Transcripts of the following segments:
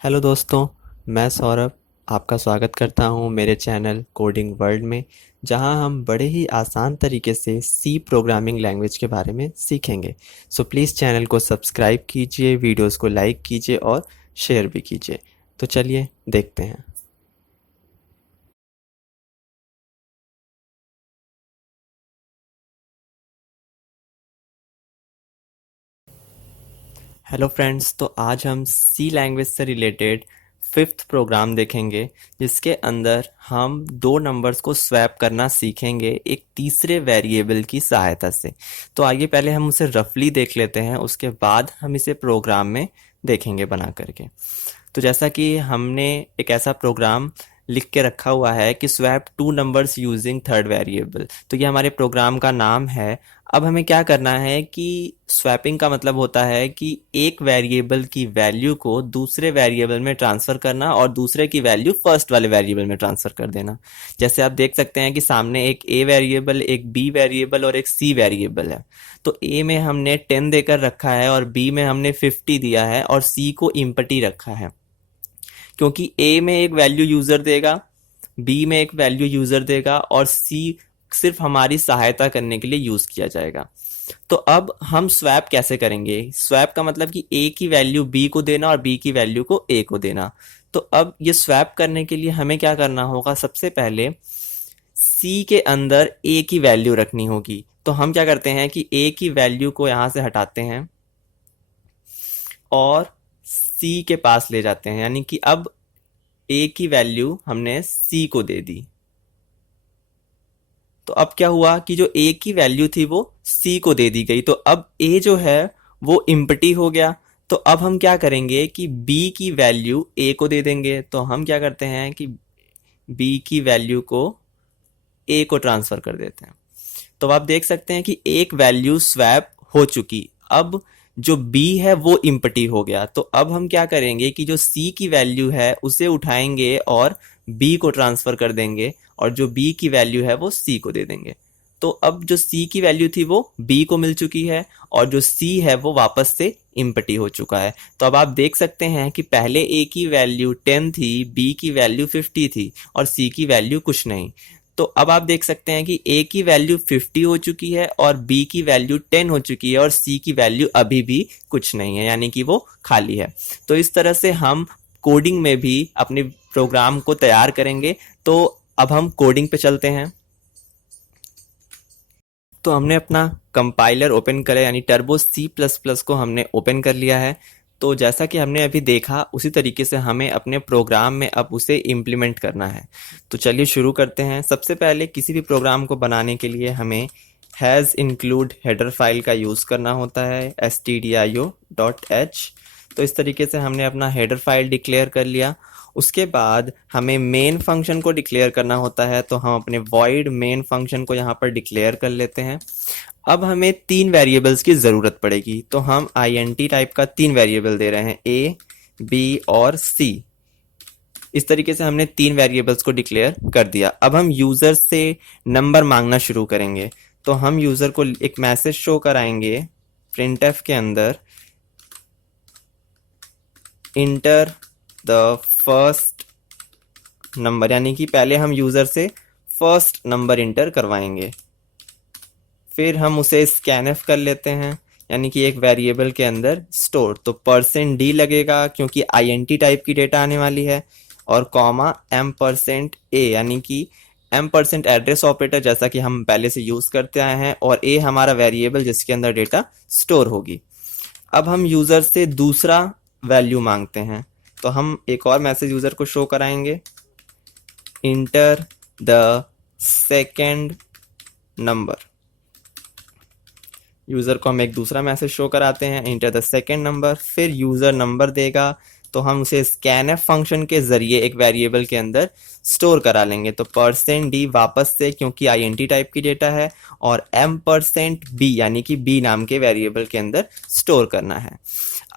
Hello दोस्तों, मैं सौरभ आपका स्वागत करता हूं मेरे चैनल कोडिंग वर्ल्ड में, जहां हम बड़े ही आसान तरीके से सी प्रोग्रामिंग लैंग्वेज के बारे में सीखेंगे। सो प्लीज़ चैनल को सब्सक्राइब कीजिए, वीडियोस को लाइक कीजिए और शेयर भी कीजिए। तो चलिए देखते हैं। हेलो फ्रेंड्स, तो आज हम सी लैंग्वेज से रिलेटेड फिफ्थ प्रोग्राम देखेंगे, जिसके अंदर हम दो नंबर्स को स्वैप करना सीखेंगे एक तीसरे वेरिएबल की सहायता से। तो आइए पहले हम उसे रफली देख लेते हैं, उसके बाद हम इसे प्रोग्राम में देखेंगे बना करके। तो जैसा कि हमने एक ऐसा प्रोग्राम लिख के रखा हुआ है कि swap two numbers using third variable, तो ये हमारे प्रोग्राम का नाम है। अब हमें क्या करना है कि स्वैपिंग का मतलब होता है कि एक वेरिएबल की वैल्यू को दूसरे वेरिएबल में ट्रांसफर करना और दूसरे की वैल्यू फर्स्ट वाले वेरिएबल में ट्रांसफर कर देना। जैसे आप देख सकते हैं कि सामने एक ए वेरिएबल, एक बी वेरिएबल और एक सी वेरिएबल है। तो ए में हमने 10 देकर रखा है और बी में हमने 50 दिया है और सी को इम्पटी रखा है, क्योंकि ए में एक वैल्यू यूजर देगा, बी में एक वैल्यू यूजर देगा और सी सिर्फ हमारी सहायता करने के लिए यूज किया जाएगा। तो अब हम स्वैप कैसे करेंगे? स्वैप का मतलब कि ए की वैल्यू बी को देना और बी की वैल्यू को ए को देना। तो अब ये स्वैप करने के लिए हमें क्या करना होगा? सबसे पहले सी के अंदर ए की वैल्यू रखनी होगी। तो हम क्या करते हैं कि ए की वैल्यू को यहां से हटाते हैं और सी के पास ले जाते हैं, यानी कि अब ए की वैल्यू हमने सी को दे दी। तो अब क्या हुआ कि जो ए की वैल्यू थी वो सी को दे दी गई, तो अब ए जो है वो इम्पटी हो गया। तो अब हम क्या करेंगे कि बी की वैल्यू ए को दे देंगे। तो हम क्या करते हैं कि बी की वैल्यू को ए को ट्रांसफर कर देते हैं। तो आप देख सकते हैं कि एक वैल्यू स्वैप हो चुकी। अब जो b है वो इम्पटी हो गया। तो अब हम क्या करेंगे कि जो c की वैल्यू है उसे उठाएंगे और b को ट्रांसफर कर देंगे और जो b की वैल्यू है वो c को दे देंगे। तो अब जो c की वैल्यू थी वो b को मिल चुकी है और जो c है वो वापस से इम्पटी हो चुका है। तो अब आप देख सकते हैं कि पहले a की वैल्यू 10 थी, b की वैल्यू 50 थी और c की वैल्यू कुछ नहीं। तो अब आप देख सकते हैं कि a की वैल्यू 50 हो चुकी है और b की वैल्यू 10 हो चुकी है और c की वैल्यू अभी भी कुछ नहीं है, यानी कि वो खाली है। तो इस तरह से हम कोडिंग में भी अपने प्रोग्राम को तैयार करेंगे। तो अब हम कोडिंग पे चलते हैं। तो हमने अपना कंपाइलर ओपन करा, यानी टर्बो सी प्लस प्लस को हमने ओपन कर लिया है। तो जैसा कि हमने अभी देखा उसी तरीके से हमें अपने प्रोग्राम में अब उसे इम्प्लीमेंट करना है। तो चलिए शुरू करते हैं। सबसे पहले किसी भी प्रोग्राम को बनाने के लिए हमें हैज़ इंक्लूड हेडर फाइल का यूज़ करना होता है, stdio.h। तो इस तरीके से हमने अपना हेडर फाइल डिक्लेयर कर लिया। उसके बाद हमें मेन फंक्शन को डिक्लेयर करना होता है, तो हम अपने void मेन फंक्शन को यहाँ पर डिक्लेयर कर लेते हैं। अब हमें तीन वेरिएबल्स की ज़रूरत पड़ेगी, तो हम int टाइप का तीन वेरिएबल दे रहे हैं, a, b और c। इस तरीके से हमने तीन वेरिएबल्स को डिक्लेयर कर दिया। अब हम यूज़र से नंबर मांगना शुरू करेंगे। तो हम यूज़र को एक मैसेज शो कराएंगे printf के अंदर, इंटर द फर्स्ट नंबर, यानी कि पहले हम यूज़र से फर्स्ट नंबर इंटर करवाएंगे। फिर हम उसे स्कैनफ कर लेते हैं, यानी कि एक वेरिएबल के अंदर स्टोर। तो %d लगेगा क्योंकि int टाइप की डेटा आने वाली है, और कॉमा %a, यानी कि % एड्रेस ऑपरेटर जैसा कि हम पहले से यूज़ करते आए हैं, और a हमारा वेरिएबल जिसके अंदर डेटा स्टोर होगी। अब हम यूज़र से दूसरा वैल्यू मांगते हैं। तो हम एक और मैसेज यूज़र को शो कराएंगे, enter the second number. User को हम एक दूसरा मैसेज शो कराते हैं, इंटर द सेकेंड नंबर। फिर यूज़र नंबर देगा, तो हम उसे स्कैनफ फंक्शन के ज़रिए एक वेरिएबल के अंदर स्टोर करा लेंगे। तो %d वापस से, क्योंकि int टाइप की डेटा है, और %b यानी कि b नाम के वेरिएबल के अंदर स्टोर करना है।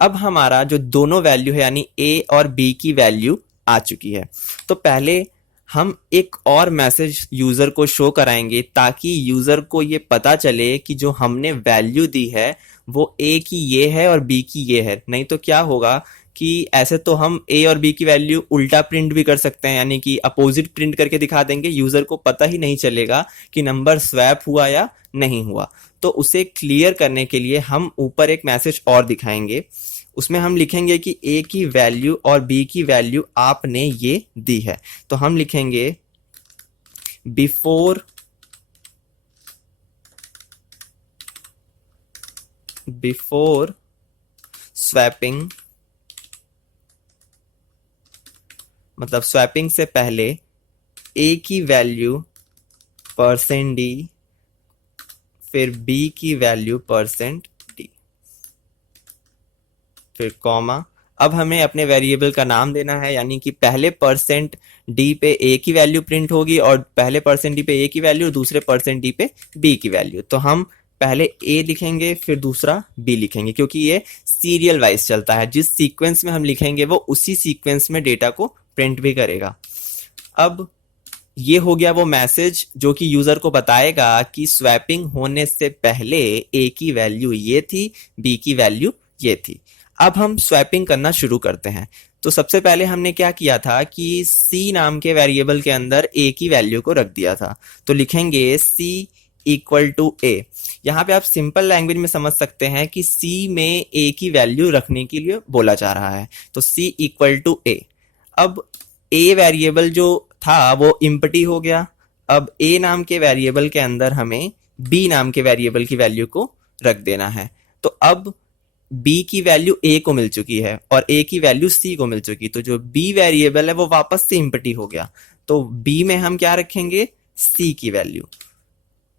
अब हमारा जो दोनों वैल्यू है, यानी a और b की वैल्यू आ चुकी है। तो पहले हम एक और मैसेज यूज़र को शो कराएंगे ताकि यूज़र को ये पता चले कि जो हमने वैल्यू दी है वो a की ये है और b की ये है। नहीं तो क्या होगा कि ऐसे तो हम ए और बी की वैल्यू उल्टा प्रिंट भी कर सकते हैं, यानी कि अपोजिट प्रिंट करके दिखा देंगे, यूजर को पता ही नहीं चलेगा कि नंबर स्वैप हुआ या नहीं हुआ। तो उसे क्लियर करने के लिए हम ऊपर एक मैसेज और दिखाएंगे, उसमें हम लिखेंगे कि ए की वैल्यू और बी की वैल्यू आपने ये दी है। तो हम लिखेंगे बिफोर स्वैपिंग, मतलब स्वैपिंग से पहले ए की वैल्यू %d, फिर बी की वैल्यू %d, फिर कॉमा। अब हमें अपने वेरिएबल का नाम देना है, यानी कि पहले %d पे a की वैल्यू प्रिंट होगी और पहले %d पे a की वैल्यू, दूसरे %d पे b की वैल्यू। तो हम पहले a लिखेंगे फिर दूसरा b लिखेंगे, क्योंकि ये सीरियल वाइज चलता है, जिस सीक्वेंस में हम लिखेंगे वो उसी सीक्वेंस में डेटा को प्रिंट भी करेगा। अब ये हो गया वो मैसेज जो कि यूजर को बताएगा कि स्वैपिंग होने से पहले a की वैल्यू ये थी, b की वैल्यू ये थी। अब हम स्वैपिंग करना शुरू करते हैं। तो सबसे पहले हमने क्या किया था कि c नाम के वेरिएबल के अंदर a की वैल्यू को रख दिया था। तो लिखेंगे c इक्वल टू a। यहाँ पे आप सिंपल लैंग्वेज में समझ सकते हैं कि c में a की वैल्यू रखने के लिए बोला जा रहा है, तो c इक्वल टू a। अब a वेरिएबल जो था वो इम्पटी हो गया। अब a नाम के वेरिएबल के अंदर हमें b नाम के वेरिएबल की वैल्यू को रख देना है। तो अब b की वैल्यू a को मिल चुकी है और a की वैल्यू c को मिल चुकी, तो जो b वेरिएबल है वो वापस से इम्पटी हो गया। तो b में हम क्या रखेंगे, c की वैल्यू।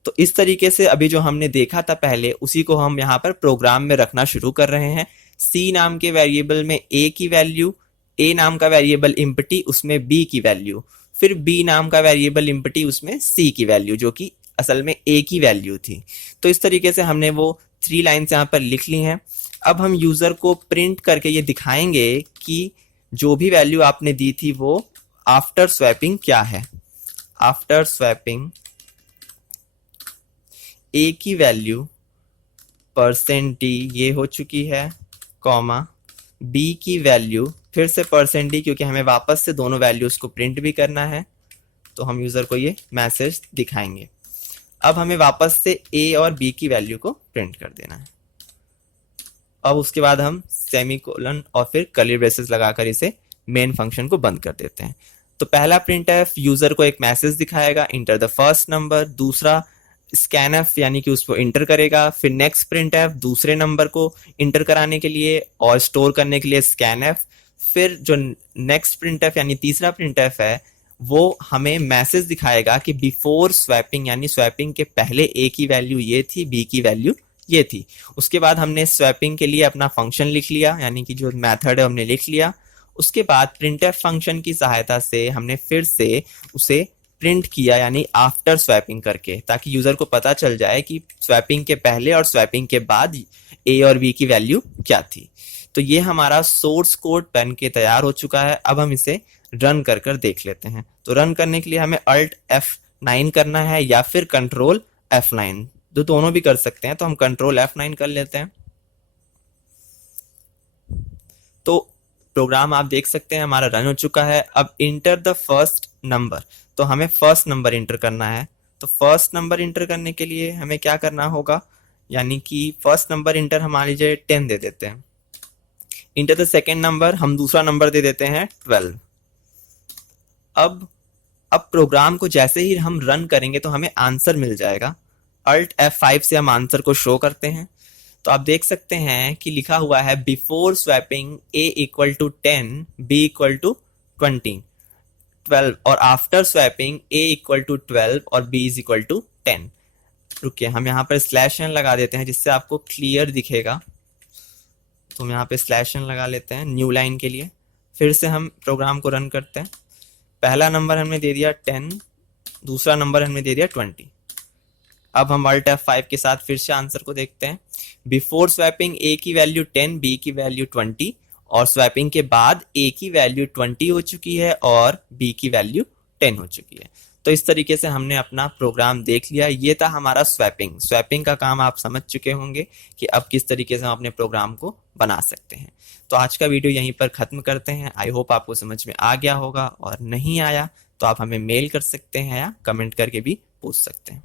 तो इस तरीके से अभी जो हमने देखा था पहले, उसी को हम यहाँ पर प्रोग्राम में रखना शुरू कर रहे हैं। c नाम के वेरिएबल में a की वैल्यू, a नाम का वेरिएबल इम्पटी, उसमें b की वैल्यू, फिर b नाम का वेरिएबल इम्पटी, उसमें c की वैल्यू, जो कि असल में a की वैल्यू थी। तो इस तरीके से हमने वो 3 लाइन्स यहाँ पर लिख ली हैं। अब हम यूजर को प्रिंट करके ये दिखाएंगे कि जो भी वैल्यू आपने दी थी वो आफ्टर स्वैपिंग क्या है। आफ्टर स्वैपिंग a की वैल्यू %d ये हो चुकी है, कॉमा b की वैल्यू फिर से %d, क्योंकि हमें वापस से दोनों वैल्यूज को प्रिंट भी करना है, तो हम यूजर को ये मैसेज दिखाएंगे। अब हमें वापस से a और b की वैल्यू को प्रिंट कर देना है। अब उसके बाद हम सेमीकोलन और फिर कर्ली ब्रेसेस लगाकर इसे मेन फंक्शन को बंद कर देते हैं। तो पहला प्रिंटएफ यूजर को एक मैसेज दिखाएगा, इंटर द फर्स्ट नंबर। दूसरा स्कैनएफ यानी कि उसको इंटर करेगा। फिर नेक्स्ट प्रिंटएफ दूसरे नंबर को इंटर कराने के लिए और स्टोर करने के लिए स्कैनएफ। फिर जो नेक्स्ट प्रिंटएफ यानी तीसरा प्रिंटएफ है वो हमें मैसेज दिखाएगा कि बिफोर स्वैपिंग, यानी स्वैपिंग के पहले a की वैल्यू ये थी, b की वैल्यू ये थी। उसके बाद हमने स्वैपिंग के लिए अपना फंक्शन लिख लिया, यानी कि जो मेथड है हमने लिख लिया। उसके बाद प्रिंटएफ फंक्शन की सहायता से हमने फिर से उसे प्रिंट किया, यानी आफ्टर स्वैपिंग करके, ताकि यूजर को पता चल जाए कि स्वैपिंग के पहले और स्वैपिंग के बाद a और b की वैल्यू क्या थी। तो ये हमारा सोर्स कोड बन के तैयार हो चुका है। अब हम इसे रन कर देख लेते हैं। तो रन करने के लिए हमें Alt F9 करना है या फिर Control F9, जो दोनों भी कर सकते हैं। तो हम Control F9 कर लेते हैं। तो प्रोग्राम आप देख सकते हैं हमारा रन हो चुका है। अब इंटर द फर्स्ट नंबर, तो हमें फर्स्ट नंबर इंटर करना है। तो फर्स्ट नंबर इंटर करने के लिए हमें क्या करना होगा, यानी कि फर्स्ट नंबर इंटर हमारे लिए 10 दे देते हैं। इंटर द सेकेंड नंबर, हम दूसरा नंबर दे देते हैं 12। अब प्रोग्राम को जैसे ही हम रन करेंगे तो हमें आंसर मिल जाएगा। Alt F5 से हम आंसर को शो करते हैं। तो आप देख सकते हैं कि लिखा हुआ है before swapping a equal to 10, b equal to 20, 12, और after swapping a equal to 12 और b इज इक्वल टू 10। रुकिए, हम यहाँ पर /n लगा देते हैं जिससे आपको क्लियर दिखेगा। तो हम यहाँ पे /n लगा लेते हैं न्यू लाइन के लिए। फिर से हम प्रोग्राम को रन करते हैं। पहला नंबर हमने दे दिया 10, दूसरा नंबर हमने दे दिया 20। अब हम Alt F5 के साथ फिर से आंसर को देखते हैं। बिफोर स्वैपिंग a की वैल्यू 10, b की वैल्यू 20, और स्वैपिंग के बाद a की वैल्यू 20 हो चुकी है और b की वैल्यू 10 हो चुकी है। तो इस तरीके से हमने अपना प्रोग्राम देख लिया। ये था हमारा स्वैपिंग। स्वैपिंग का काम आप समझ चुके होंगे कि अब किस तरीके से हम अपने प्रोग्राम को बना सकते हैं। तो आज का वीडियो यहीं पर खत्म करते हैं। आई होप आपको समझ में आ गया होगा, और नहीं आया तो आप हमें मेल कर सकते हैं या कमेंट करके भी पूछ सकते हैं।